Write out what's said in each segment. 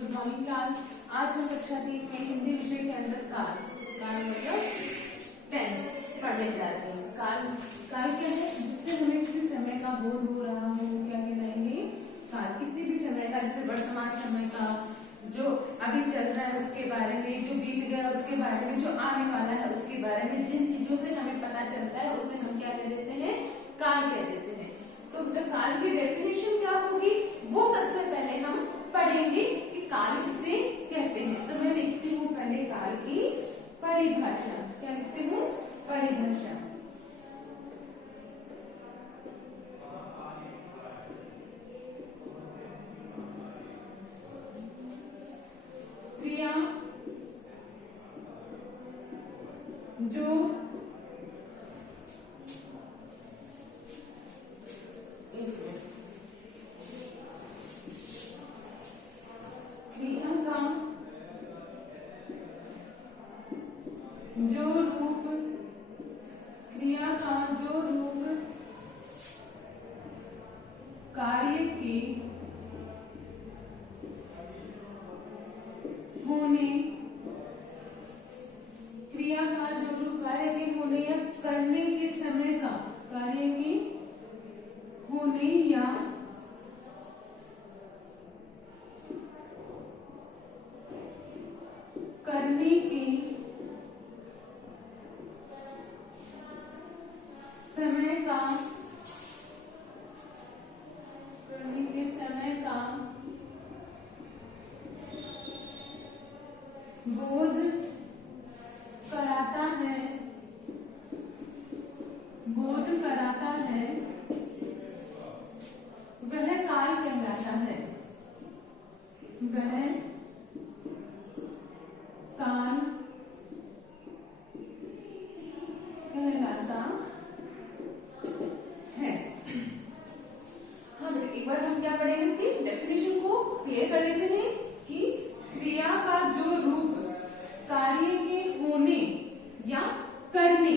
Good morning class. आज हम कक्षा 3 में हिंदी विषय के अंदर काल मतलब टेंस पढ़ने जा रहे हैं। काल क्या है? जिससे हमें किसी समय का बोध हो रहा हो, क्या कहलाएंगे? काल। किसी भी समय का, जैसे वर्तमान समय का, जो अभी चल रहा है उसके बारे में, जो बीत गया उसके बारे में, जो आने वाला है उसके बारे में, जिन चीजों से हमें पता चलता है उसे हम क्या कह देते हैं? काल कह देते हैं। तो काल की डेफिनेशन क्या होगी वो सबसे पहले हम पढ़ेंगे कि काल किसे कहते हैं। तो मैं लिखती हूँ पहले काल की परिभाषा। क्या लिखती हूँ? परिभाषा। क्रिया जो क्रिया का जो रूप कार्य के होने, क्रिया का जो रूप कार्य के होने या करने के समय का, कार्य के होने या करने के समय का, बोध कराता है, वह काल कहलाता है। वह काल कहलाता है। एक बार हम क्या पढ़ेंगे? इसकी डेफिनेशन को क्लियर कर लेते हैं कि क्रिया का जो रूप कार्य के होने या करने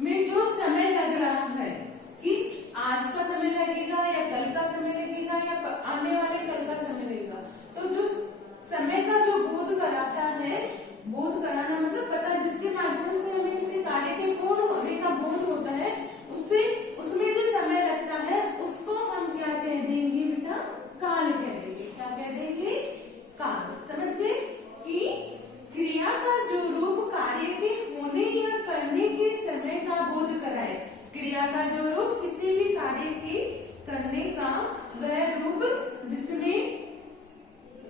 में जो समय लग रहा है, कि आज का समय लगेगा या कल का समय लगेगा या आने वाले कल का समय लगेगा, तो जो समय का जो बोध कराता है, बोध कराना मतलब पता, जिसके माध्यम से हमें किसी कार्य के पूर्ण होने का बोध होता है, उससे उसमें जो समय लगता है उसको हम क्या कह देंगे बेटा? काल कह देंगे। क्या कह देंगे? काल। समझ गए कि क्रिया का जो रूप कार्य के होने या करने के समय का बोध कराए। क्रिया का जो रूप किसी भी कार्य के करने का वह रूप जिसमें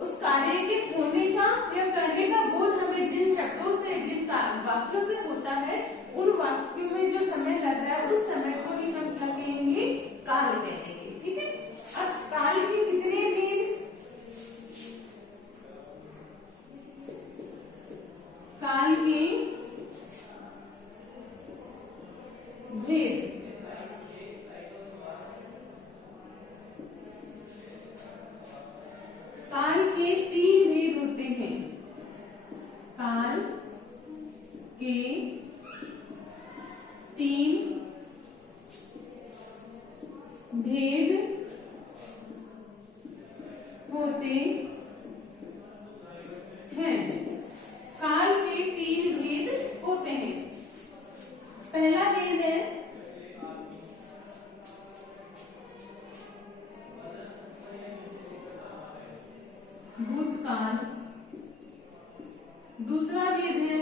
उस कार्य के होने का या करने का बोध हमें जिन शब्दों से, जिन वाक्यों से होता है, उन वाक्यों में जो समय लग रहा है उस समय को ही हम क्या कहेंगे? काल कहेंगे। ठीक है। अब काल के कितने भेद? काल के भेद काल के 3 भेद होते हैं। काल के 3 भेद होते हैं। काल के 3 भेद होते हैं। पहला भेद है भूतकाल, दूसरा भेद है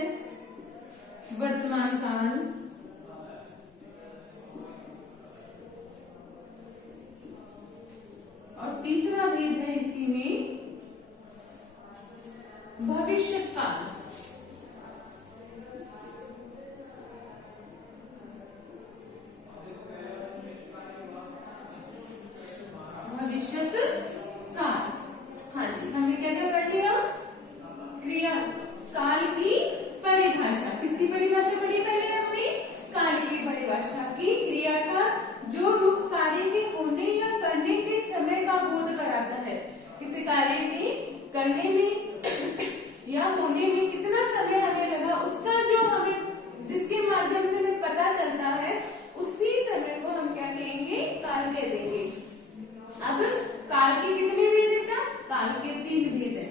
वर्तमान काल, और तीसरा भेद है इसी में भविष्य काल। भविष्यत काल। हाँ जी, हमने क्या क्या पढ़ लिया? क्रिया काल की परिभाषा। किसकी परिभाषा पढ़ी पहले हमने? काल की परिभाषा की क्रिया का जो रूप कार्य के होने या करने के समय का बोध कराता है। किसी कार्य के करने में या होने में कितना समय हमें लगा, उसका जो हमें, जिसके माध्यम से हमें पता चलता है, उसी समय को हम क्या कहेंगे? काल कह देंगे। अब काल के कितने भेद है? काल के 3 भेद है।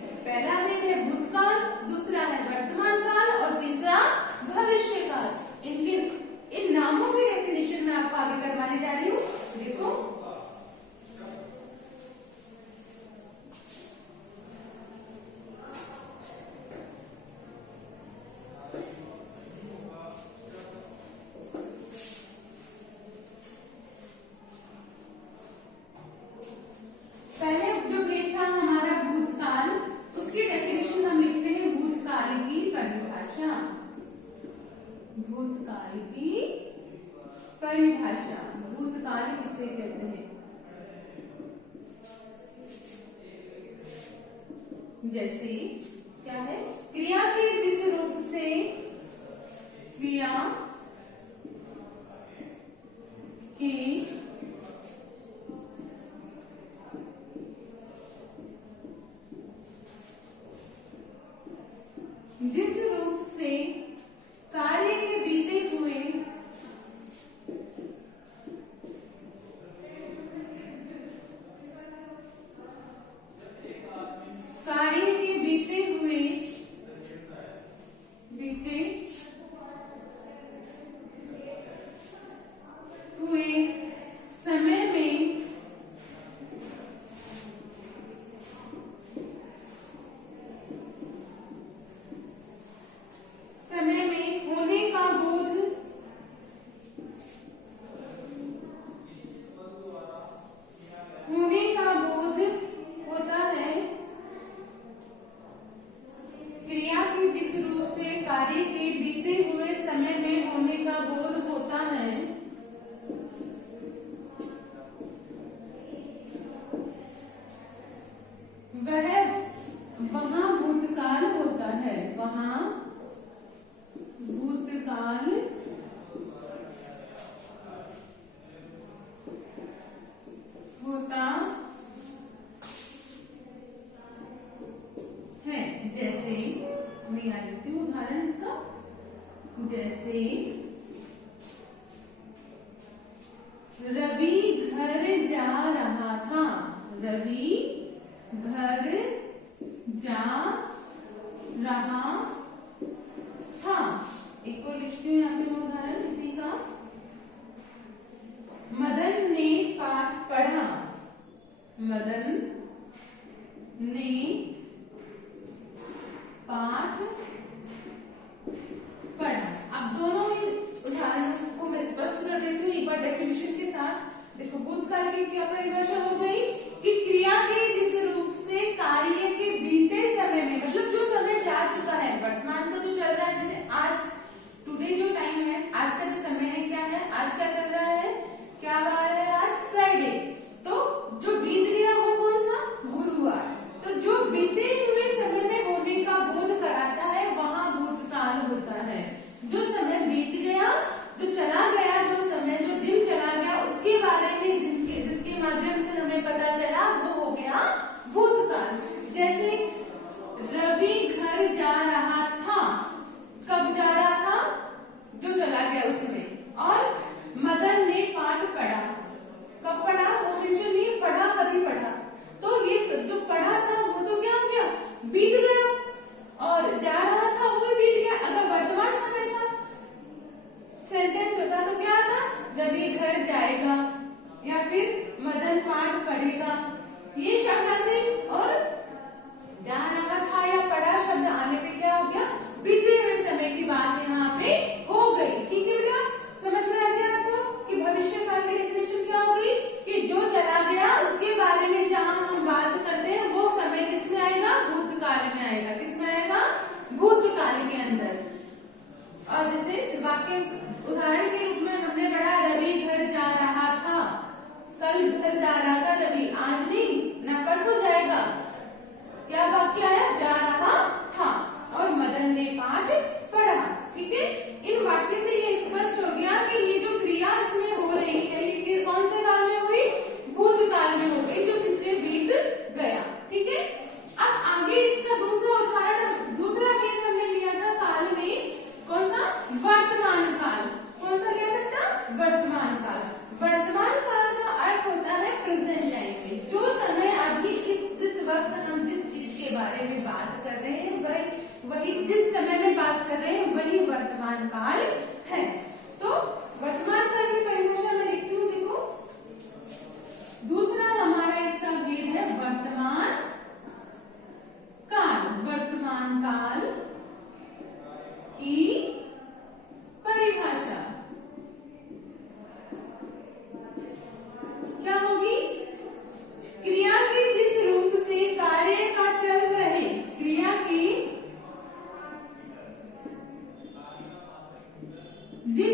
की परिभाषा। भूतकाल किसे कहते हैं? जैसे क्या है, क्रिया के जिस रूप से क्रिया के जिस रूप से कार्य के बीते हुए समय में होने का बोध होता है। क्रिया के जिस रूप से कार्य के बीते हुए समय में होने का बोध होता है, वहां भूतकाल होता है। वहां भूतकाल होता है। जैसे मैं यहाँ लिखती हूँ उदाहरण इसका। जैसे रवि घर जा रहा था। रवि घर जा रहा था। एक और लिखती हूँ यहाँ पे मैं उदाहरण इसी का। मदन ने पाठ पढ़ा। मदन ने पाठ पढ़ा। अब दोनों ही उदाहरण को मैं स्पष्ट कर देती हूँ एक बार डेफिनेशन के साथ। देखो, भूतकाल की क्या परिभाषा हो गई कि क्रिया के जिस रूप से कार्य के बीते समय में, मतलब जो समय जा चुका है, वर्तमान का जो चल रहा है, जैसे आज टुडे जो टाइम है, आज का जो समय है क्या है, आज क्या चल रहा है, क्या वार है आज, फ्राइडे। तो जो बीत गया वो कौन सा, गुरुवार। तो जो बीते हुए समय में होने का बोध कराता है वहां भूतकाल होता है। जो समय बीत गया, जो चला गया, जो समय, जो दिन चला गया, उसके बारे में जिसके माध्यम से हमें पता चला, वो हो गया भूतकाल। जैसे रवि घर जा रहा था। कब जा रहा था, जो चला गया उसमें। और मदन ने पाठ पढ़ा। कब पढ़ा, वो मेंशन नहीं, पढ़ा कभी पढ़ा। तो ये जो पढ़ा था वो तो क्या हो गया, बीत गया। और जा रहा था वो भी बीत गया। अगर वर्तमान समय था, सेंटेंस होता तो क्या था, रवि घर जाएगा या फिर मदन पाठ पढ़ेगा, ये शब्द आते। और जा रहा था या पढ़ा शब्द आने पे क्या हो गया, बीते हुए समय की बात यहाँ पे हो गई। ठीक है बेटा, समझ में आ गया आपको कि भविष्य काल की डेफिनेशन क्या होगी कि जो चला गया उसके बारे में जहां हम बात करते हैं वो समय किसमें आएगा, भूतकाल में आएगा। किसमें आएगा, भूतकाल के अंदर। और जैसे वाक्य उदाहरण के रूप में हमने पढ़ा, रवि घर जा रहा था। कल घर जा रहा था रवि, आज नहीं ना परसों जाएगा। क्या वाक्य आया, जा रहा था। और मदन ने पाठ पढ़ा। ठीक है, इन वाक्य से ये स्पष्ट हो गया कि ये जो क्रिया इसमें हो रही है ये कौन से काल में हुई, भूतकाल में हो गई, जो पिछले बीत गया। ठीक है, अब आगे इसका दूसरा उदाहरण, दूसरा भेद हमने लिया था काल में, कौन सा, वर्तमान काल। कौन सा लिया था, वर्तमान काल। वर्तमान काल का अर्थ होता है प्रेजेंट टाइम में। जो समय अभी जिस वक्त हम जिस चीज के बारे में बात कर रहे हैं वही जिस समय में बात कर रहे हैं वही वर्तमान काल है। तो वर्तमान काल की परिभाषा में लिखती हूँ। देखो, दूसरा हमारा इसका भेद है वर्तमान काल। वर्तमान काल की परिभाषा क्या होगी, क्रिया के जिस रूप से कार्य का चल रहे, क्रिया के जिस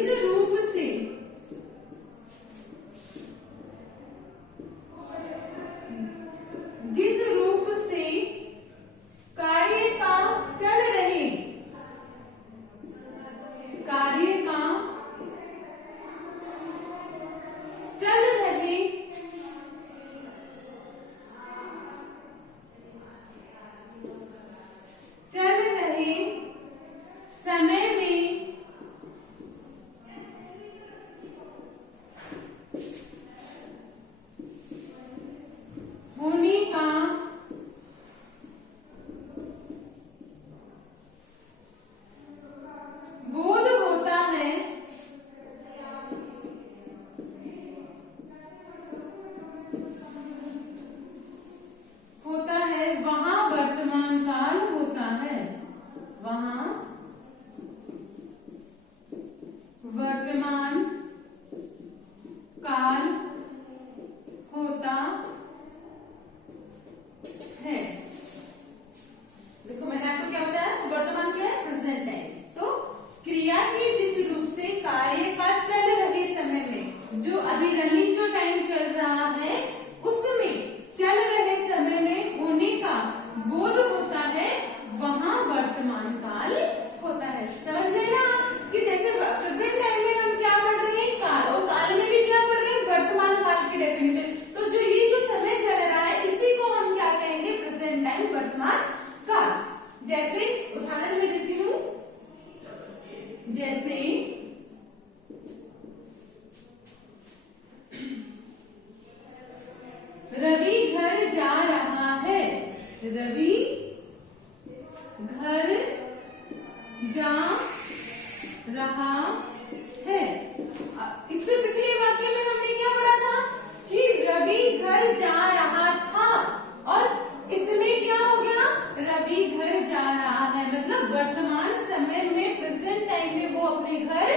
वर्तमान समय में, प्रेजेंट टाइम में वो अपने घर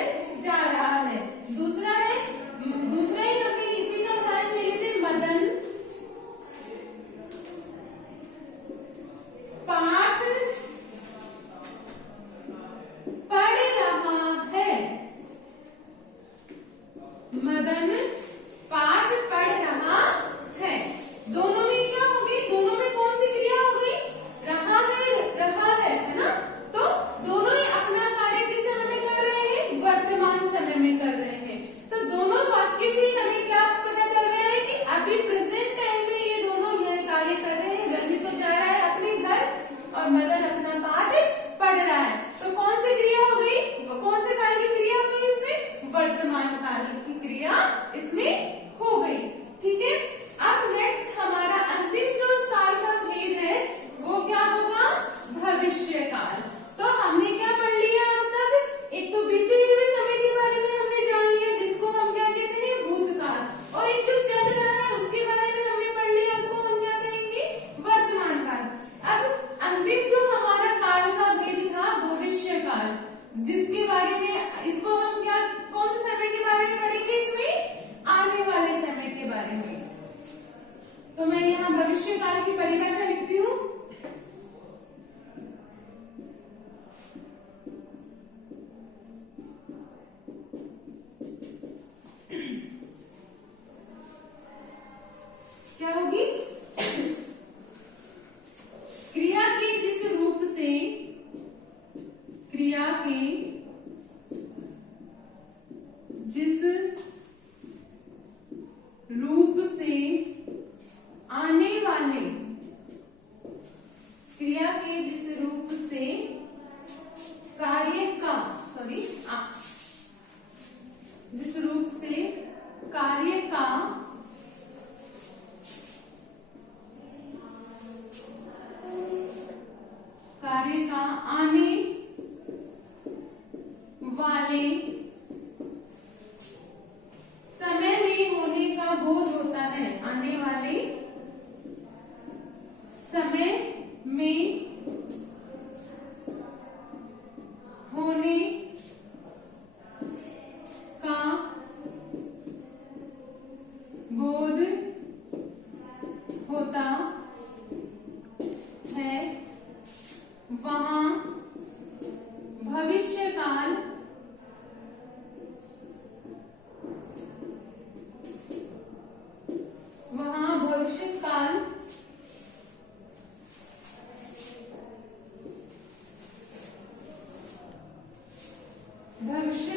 जा रहा है। दूसरा ही हमने इसी का उदाहरण ले लेते, मदन पाठ पढ़ रहा है। मदन पाठ पढ़ रहा है। दोनों में क्या हो गई, दोनों में कौन सी क्रिया हो गई, रहा है ना। तो दोनों ही अपना कार्य किस समय में कर रहे हैं, वर्तमान समय में कर रहे हैं। तो दोनों वाक्य से हमें क्या पता चल रहा है कि अभी प्रेजेंट टाइम में ये दोनों यह कार्य कर रहे हैं। रवि तो जा रहा है अपने घर और मदन अपना पाठ पढ़ रहा है। तो कौन सी क्रिया हो गई, कौन से काल की क्रिया हुई इसमें, वर्तमान काल की क्रिया इसमें हो गई। ठीक है, अब नेक्स्ट हमारा अंतिम जो इस काल का भेद है वो क्या होगा, भविष्य काल। तो हमने क्या पढ़ लिया अब तक, एक तो बीते हुए समय के बारे में हमने जान लिया जिसको हम क्या कहते हैं, भूतकाल, और एक जो चल रहा है उसके बारे में हमने पढ़ लिया, उसको हम क्या कहेंगे, वर्तमान काल। अब अंतिम जो हमारा काल का भेद था, भविष्य काल, जिसके बारे में, इसको हम क्या, कौन से समय के बारे में पढ़ेंगे, इसमें आने वाले समय के बारे में। तो मैं यहाँ भविष्य काल की परिभाषा लिखती हूँ। क्या होगी, क्रिया के जिस रूप से, क्रिया के जिस रूप से आने वाले, क्रिया के जिस रूप से कार्य का, जिस रूप से कार्य का आने वाले समय में होने का बोध होता है, आने वाले समय में होने का बोध होता है, वहां भविष्य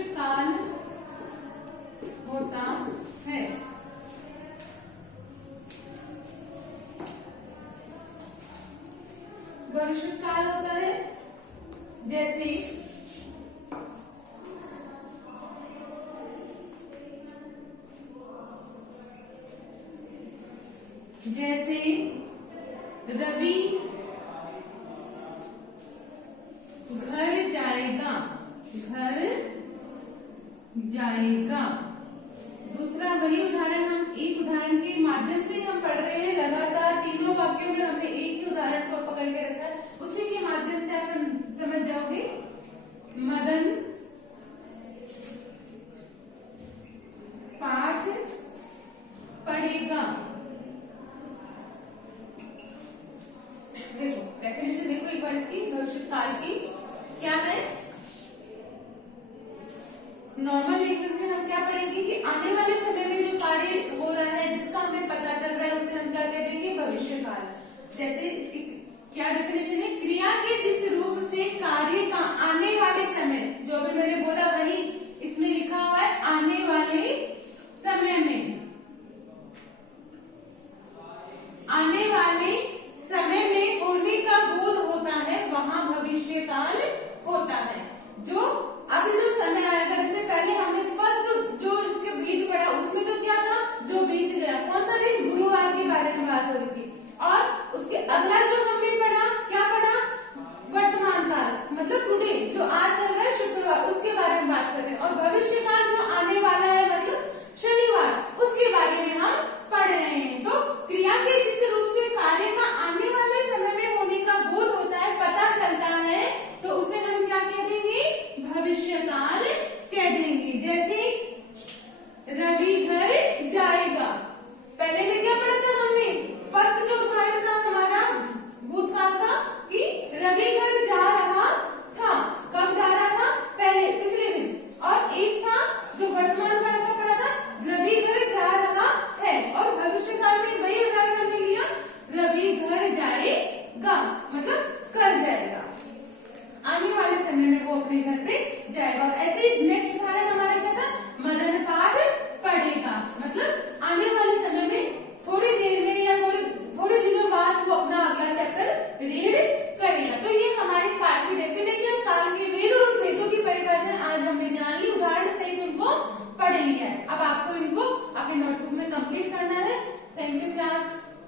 काल होता है। भविष्य काल होता है जैसे रवि घर जाएगा। दूसरा वही उदाहरण, हम एक उदाहरण के माध्यम से हम पढ़ रहे हैं, लगातार तीनों वाक्यों में हमने एक ही उदाहरण को पकड़ के रखा है, उसी के माध्यम से आप समझ जाओगे। मदन पाठ पढ़ेगा। देखो डेफिनेशन देखो एक बार इसकी, भविष्य काल की क्या है। नॉर्मल लैंग्वेज में हम क्या पढ़ेंगे कि आने वाले समय में जो कार्य हो रहा है, जिसका हमें पता चल रहा है, उसे हम क्या कह देंगे, भविष्य काल। जैसे इसकी क्या डेफिनेशन है, क्रिया के जिस रूप से कार्य का आने वाले समय, जो भी मैंने बोला वही